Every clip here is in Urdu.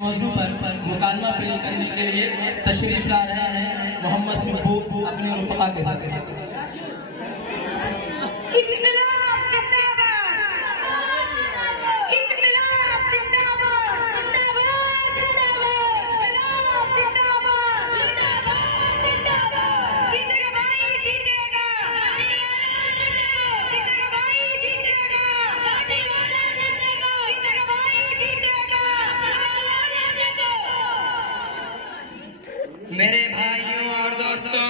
موضوع پر مکالمہ پیش کرنے کے لیے تشریف لا رہے ہیں محمد سمبو اپنے رفقا کے ساتھ۔ میرے بھائیوں اور دوستوں،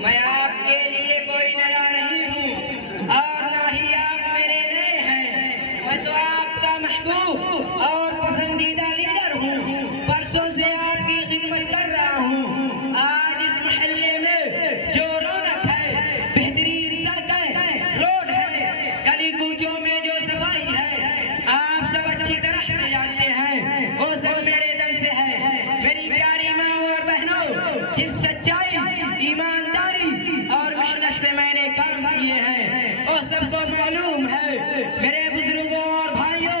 میں آپ کے لیے کوئی نیا نہیں ہوں اور نہ ہی آپ میرے نئے ہیں۔ میں تو آپ کا محبوب اور پسندیدہ لیڈر ہوں، برسوں سے آپ کی خدمت کر رہا ہوں۔ آج اس محلے میں جو رونق ہے، بہترین سڑکیں، روڈ ہے، گلی کوچوں میں جو صفائی ہے، آپ سب اچھی طرح سے جانتے ہیں، وہ سب میرے دم سے ہے۔ میری پیاری ماں اور بہنوں، جس سچائی، ایمانداری اور محنت سے میں نے کام کیے ہیں، وہ سب کو معلوم ہے۔ میرے بزرگوں اور بھائیوں،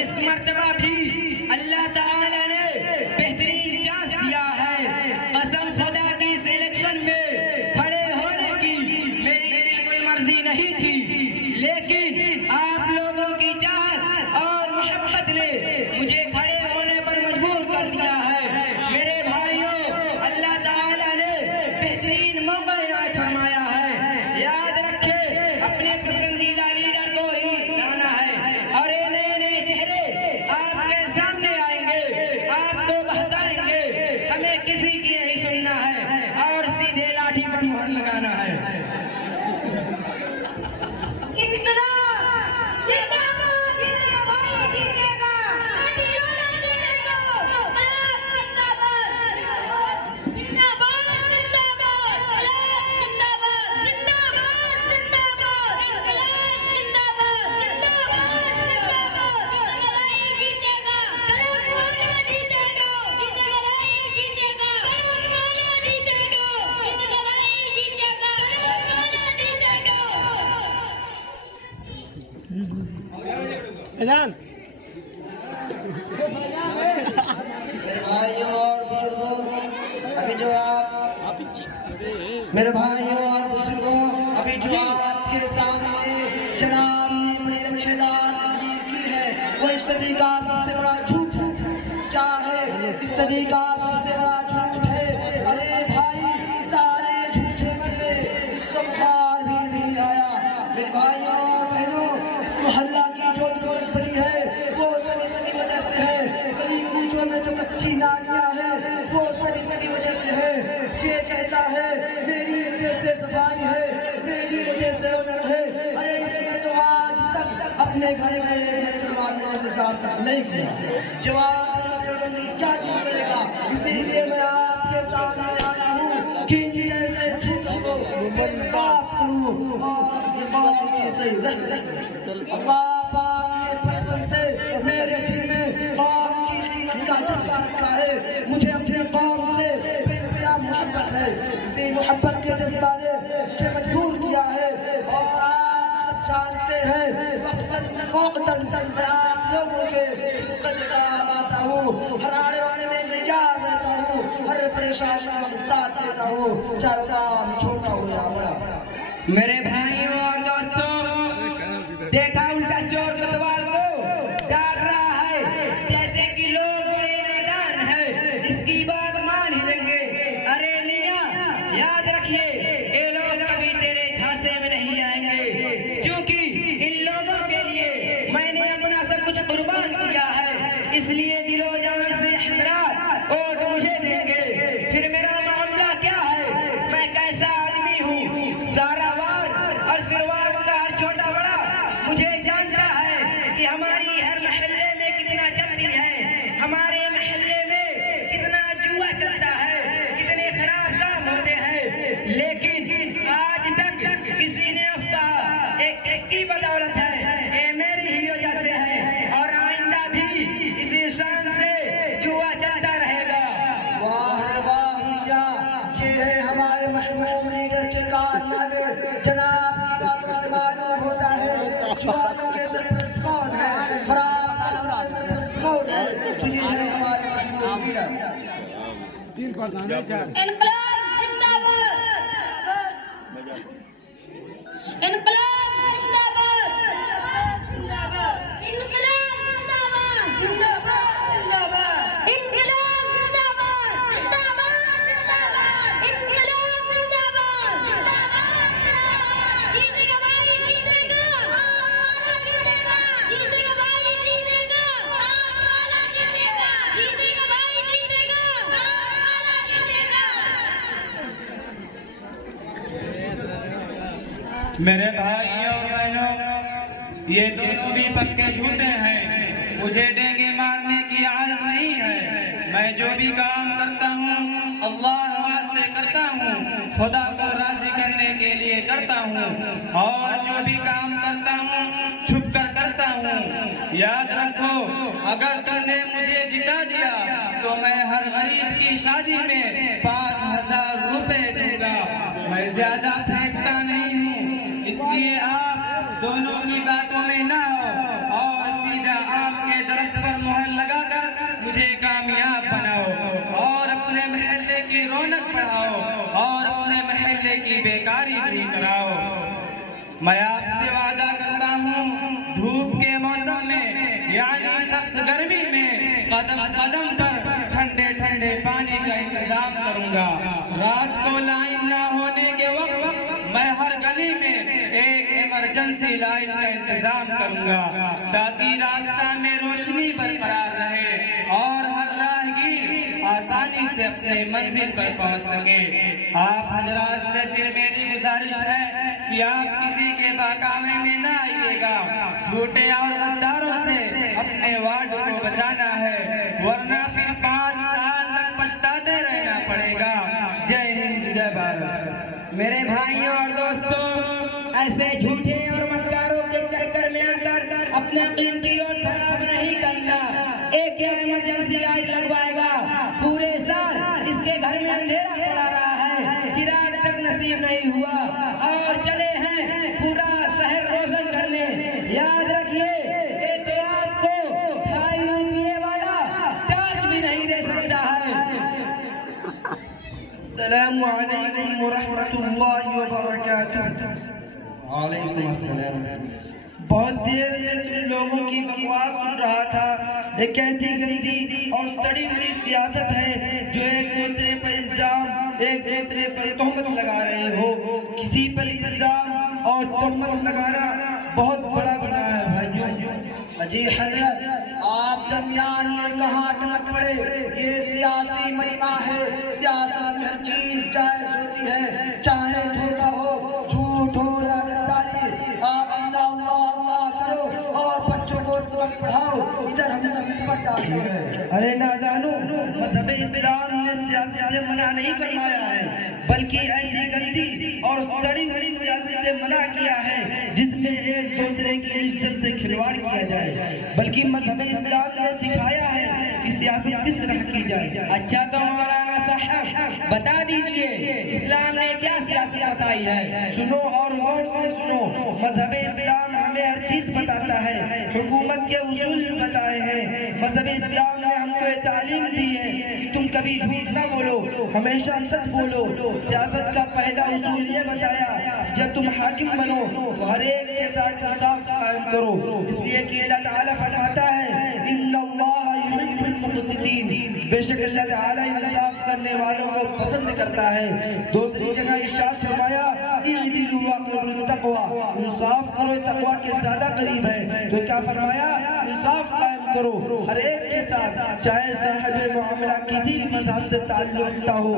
اس مرتبہ بھی اللہ تعالیٰ نے بہترین چانس دیا ہے۔ قسم خدا کی اس الیکشن میں کھڑے ہونے کی میری بالکل مرضی نہیں تھی، لیکن آپ لوگوں کی چاہت اور محبت نے مجھے کھڑے ہونے پر مجبور کر دیا ہے۔ میرے بھائیوں، اللہ تعالیٰ نے بہترین موقع عنایت فرمایا ہے۔ یاد رکھیں، اپنے پسندیدہ لیڈر کو ہی لانا ہے اور یہ نئے نئے چہرے آپ کے سامنے آئیں گے، آپ کو بہتائیں گے۔ ہمیں کسی کی نہیں سننا ہے اور سیدھے لاٹھی پر مہر لگانا ہے۔ میرے بھائیوں اور بزرگوں، ابھی جو آپ کے سامنے جناب بڑے اچھے دار تقریر کی ہے، وہ اس صدی کا سب سے بڑا جھوٹ ہے۔ کیا ہے اس صدی کا سب سے بڑا جھوٹ ہے؟ ارے بھائی، سارے جھوٹے مر گئے، اس کو بخار بھی نہیں آیا۔ میرے بھائیوں اور بہنوں، اس محلہ کی جو درگت بنی ہے، وہ سب اس کی وجہ سے ہے۔ گلی کوچوں میں جو کچی نالیاں ہیں، وہ سب اس کی وجہ سے ہے۔ یہ کہتا ہے میری وجہ سے صفائی ہے، میری وجہ سے رونق ہے۔ ارے اس نے تو آج تک اپنے گھر میں چلوانے کا انتظام تک نہیں کیا۔ جواب کیا کرے گا؟ اسی لیے میں آپ کے سامنے آیا ہوں کہ جیسے جھوٹ کو معاف کروں اور ایمانداری سے اللہ پاک کے فضل سے میرے دل میں آپ کی خدمت کا جذبہ رکھا ہے۔ مجھے اپنے قوم سے محبت ہے، اسی محبت کے جذبہ نے مجھے مجبور کیا ہے۔ اور آپ سب جانتے ہیں، وقتاً فوقتاً میں آپ لوگوں کے اس قدر کا آتا ہوں، ہر آڑے واڑے میں تیار رہتا ہوں، ہر پریشانی کا ساتھ دیتا ہوں، چاہے کام چھوٹا ہو یا بڑا۔ میرے بھائیوں اور دوستوں، دیکھا الٹا چور کوتوال کو ڈال رہا ہے، جیسے کہ لوگ بڑے نادان ہیں، اس کی بات مان ہی لیں گے۔ ارے میاں، یاد رکھیے، یہ لوگ کبھی تیرے جھانسے میں نہیں آئیں گے، کیونکہ ان لوگوں کے لیے میں نے اپنا سب کچھ قربان کیا ہے، اس لیے دل و جان سے احترام ووٹ مجھے دیں گے۔ پھر میرا معاملہ کیا ہے، میں کیسا آدمی ہوں، سارا وار اور پھر وار کا ہر چھوٹا بڑا مجھے جانتا ہے کہ ہماری ہر محلے میں کتنا چلتی ہے، ہمارے محلے میں کتنا جوا چلتا ہے، کتنے خراب کام ہوتے ہیں، لیکن آج تک کسی نے افتا ایک اس کی بدولت ہے، یہ میری ہی وجہ سے ہے، اور آئندہ بھی اسی شان سے جوا چلتا رہے گا۔ واہ واہ، یہ ہے ہمارے محبوب لیڈر کے کارنامے۔ جناب کی باتوں سے معلوم ہوتا ہے جوانوں کے سرپرست کون ہے، خراب کاموں کے سرپرست کون ہے۔ بیٹا انقلاب زندہ باد انقلاب زندہ باد زندہ باد انقلاب زندہ باد زندہ باد زندہ باد انقلاب زندہ باد زندہ باد زندہ باد انقلاب زندہ باد زندہ باد زندہ باد جیتے گا بھائی جیتے گا والا جیتے گا جیتے گا بھائی جیتے گا والا جیتے گا جیتے گا بھائی جیتے گا والا جیتے گا میرے بھائی اور بہنوں، یہ دونوں بھی پکے جھوٹے ہیں، مجھے ڈینگے مارنے کی عادت نہیں ہے۔ میں جو بھی کام کرتا ہوں اللہ واسطے کرتا ہوں، خدا کو راضی کرنے کے لیے کرتا ہوں، اور جو بھی کام کرتا ہوں چھپ کر کرتا ہوں۔ یاد رکھو، اگر تم نے مجھے جتا دیا تو میں ہر غریب کی شادی میں 5000 روپے دوں گا۔ میں زیادہ پھینکتا نہیں ہوں، اس لیے آپ دونوں کی باتوں میں نہ آؤ اور سیدھا آپ کے درخت پر مہر لگا کر مجھے کامیاب بناؤ اور اپنے محلے کی رونق بڑھاؤ اور اپنے محلے کی بیکاری دور کراؤ۔ میں آپ سے وعدہ کرتا ہوں، دھوپ کے موسم میں یعنی سخت گرمی میں قدم قدم پر ٹھنڈے ٹھنڈے پانی کا انتظام کروں گا۔ رات کو لائن نہ ہونے کے وقت میں ہر گلی میں ایک ایمرجنسی لائٹ کا انتظام کروں گا تاکہ راستہ میں روشنی برقرار رہے اور ہر راہگیر آسانی سے اپنے منزل پر پہنچ سکے۔ آپ حضرات سے پھر میری گزارش ہے کہ آپ کسی کے بہکاوے میں نہ آئیے گا۔ جھوٹے اور غداروں سے اپنے وارڈ کو بچانا ہے، ورنہ پھر 5 سال تک پچھتاتے رہنا پڑے گا۔ جے ہند، جے بھارت۔ میرے بھائیوں اور دوستوں، ایسے جھوٹے اور مکاروں کے چکر میں آ کر اپنے قیمتی اور خراب نہیں کرنا۔ ایک ایمرجنسی لائٹ لگوائے گا، پورے سال اس کے گھر میں اندھیرا پڑا رہا ہے، چراغ تک نصیب نہیں ہوا، اور چلے ہیں پورا شہر روشن کرنے۔ یاد رکھیے، یہ تو آپ کو 2.5 روپے والا ٹارچ بھی نہیں دے سکتا ہے۔ السلام علیکم ورحمۃ اللہ وبرکاتہ۔ وعلیکم السلام۔ بہت دیر سے تم لوگوں کی بکواس سن رہا تھا۔ یہ کیسی گندی اور سڑی ہوئی سیاست ہے جو ایک دوسرے پر الزام، ایک دوسرے پر تہمت لگا رہے ہو۔ کسی پر الزام اور تہمت لگانا بہت بڑا گناہ ہے بھائیوں۔ جی حضرت، آپ درمیان میں کہاں ٹمک پڑے؟ یہ سیاسی مجمع ہے، سیاست میں ہر چیز جائز ہوتی ہے، چاہے دھوکہ ہو، جھوٹ ہو یا غداری۔ آپ اللہ اللہ اللہ کرو اور بچوں کو سبق پڑھاؤ، ادھر ہم سب پڑھاتے ہیں۔ ارے نادانو، مذہب اسلام نے سیاست سے منع نہیں فرمایا ہے، بلکہ ایسی گندی اور سڑی ہوئی سیاست سے منع کیا ہے جس میں ایک دوسرے کی عزت سے کھلواڑ کیا جائے۔ بلکہ مذہب اسلام نے سکھایا ہے کہ سیاست کس طرح کی جائے۔ اچھا تو مولانا صاحب بتا دیجئے، اسلام نے کیا سیاست بتائی ہے؟ سنو اور غور سے سنو۔ مذہب اسلام ہمیں ہر چیز بتاتا ہے، حکومت کے اصول بتائے ہیں۔ مذہب اسلام نے ہم کو یہ تعلیم دی ہے کہ تم کبھی جھوٹ نہ بولو، ہمیشہ سچ بولو۔ سیاست کا پہلا اصول یہ بتایا، جب تم حاکم بنو تو ہر ایک کے ساتھ انصاف قائم کرو، اس لیے کہ اللہ تعالیٰ فرماتا ہے ان اللہ یحب المقسطین، بے شک اللہ تعالیٰ انصاف کرنے والوں کو پسند کرتا ہے۔ دوسری جگہ ارشاد فرمایا اعدلوا واقربوا للتقوی، انصاف کرو تقوی کے زیادہ قریب ہے۔ تو کیا فرمایا؟ انصاف قائم کرو ہر ایک کے ساتھ، چاہے صاحب معاملہ کسی بھی مذہب سے تعلق رکھتا ہو۔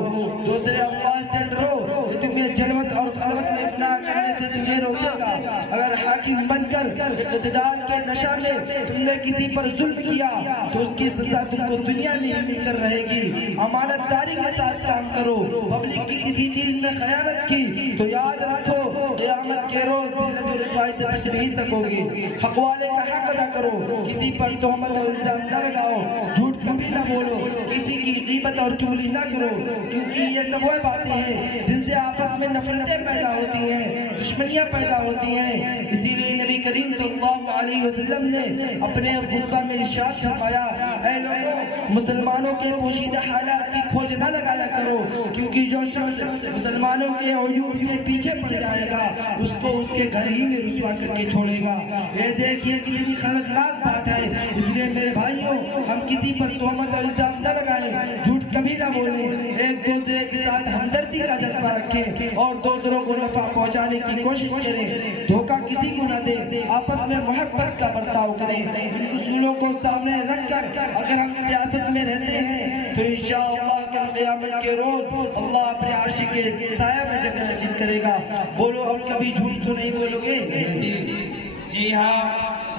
دوسرے اللہ سے ڈرو کہ تمہیں جلوت اور خلوت میں اپنا کرنے سے تمہیں روکے گا۔ اگر حاکم بن کر اقتدار کے نشہ میں تم نے کسی پر ظلم کیا تو اس کی سزا تم کو دنیا میں مل کر رہے گی۔ امانت داری کے ساتھ کام کرو۔ پبلک کی کسی چیز میں خیانت کی تو یاد رکھو قیامت کے روز ذلت و رسوائی سے بچ نہیں سکو گی۔ حق والے کا حق ادا کرو، کسی پر تہمت اور الزام نہ لگاؤ، جھوٹ کبھی نہ بولو، کسی کی غیبت اور چغلی نہ کرو، کیونکہ یہ سب وہ باتیں ہیں جن سے آپس میں نفرتیں پیدا ہوتی ہیں، دشمنیاں پیدا ہوتی ہیں۔ اسی لیے نبی کریم صلی اللہ علیہ وسلم نے اپنے خطبہ میں ارشاد فرمایا، اے لوگوں، مسلمانوں کے پوشیدہ حالات کی کھوج نہ لگایا کرو، کیونکہ جو شخص مسلمانوں کے عیوب کے پیچھے پڑ جائے گا اس کو اس کے گھر ہی میں رسوا کر کے چھوڑے گا۔ یہ دیکھیے کتنی خطرناک بات ہے۔ اس لیے میرے بھائیوں، ہم کسی پر تہمت اور الزام نہ لگائیں، جھوٹ کبھی نہ بولیں، ایک دوسرے کے ساتھ ہمدردی کا جذبہ رکھیں اور دوسروں کو نفع پہنچانے کی کوشش کریں، دھوکہ کسی کو نہ دیں، آپس میں محبت کا برتاؤ کریں۔ ان اصولوں کو سامنے رکھ کر اگر ہم سیاست میں رہتے ہیں تو انشاءاللہ کل قیامت کے روز اللہ اپنے عرش کے سایہ میں جگہ نصیب کرے گا۔ بولو، اب کبھی جھوٹ تو نہیں بولو گے؟ جی ہاں،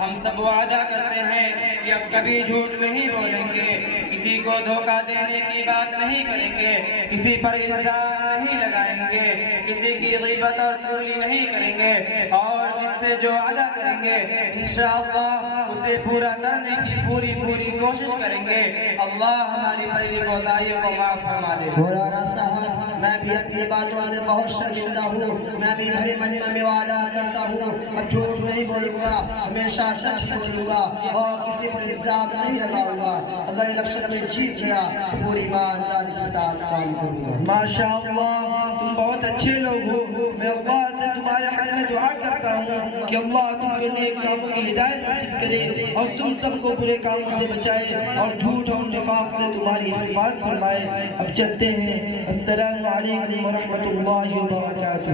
ہم سب وعدہ کرتے ہیں کہ اب کبھی جھوٹ نہیں بولیں گے، کسی کو دھوکہ دینے کی بات نہیں کریں گے، کسی پر الزام نہیں لگائیں گے، کسی کی غیبت اور چغلی نہیں کریں گے، اور جس سے جو وعدہ کریں گے انشاءاللہ اسے پورا کرنے کی پوری کوشش کریں گے۔ اللہ ہماری پہلی کوتاہی کو معاف فرما دے۔ مولانا صاحب، میں بھی اپنی باتوں سے بہت شرمندہ ہوں، میں بھی بھرے من میں وعدہ کرتا ہوں اب جھوٹ نہیں بولوں گا، ہمیشہ سچ بولوں گا اور کسی پر الزام نہیں لگاؤں گا۔ اگر الیکشن میں جیت گیا تو پوری ایمانداری کے ساتھ کام کروں گا۔ ماشاءاللہ، تم بہت اچھے لوگ ہو۔ میں اللہ سے تمہارے حق میں دعا کرتا ہوں کہ اللہ تم کو نیک کاموں کی ہدایت نصیب کرے اور تم سب کو برے کاموں سے بچائے اور جھوٹ اور نفاق سے تمہاری حفاظت فرمائے۔ اب چلتے ہیں۔ السلام علیکم ورحمۃ اللہ وبرکاتہ۔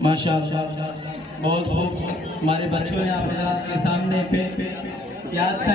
ماشاءاللہ، بہت خوب ہمارے بچوں نے آپ کے سامنے پیش کیا۔ آج کا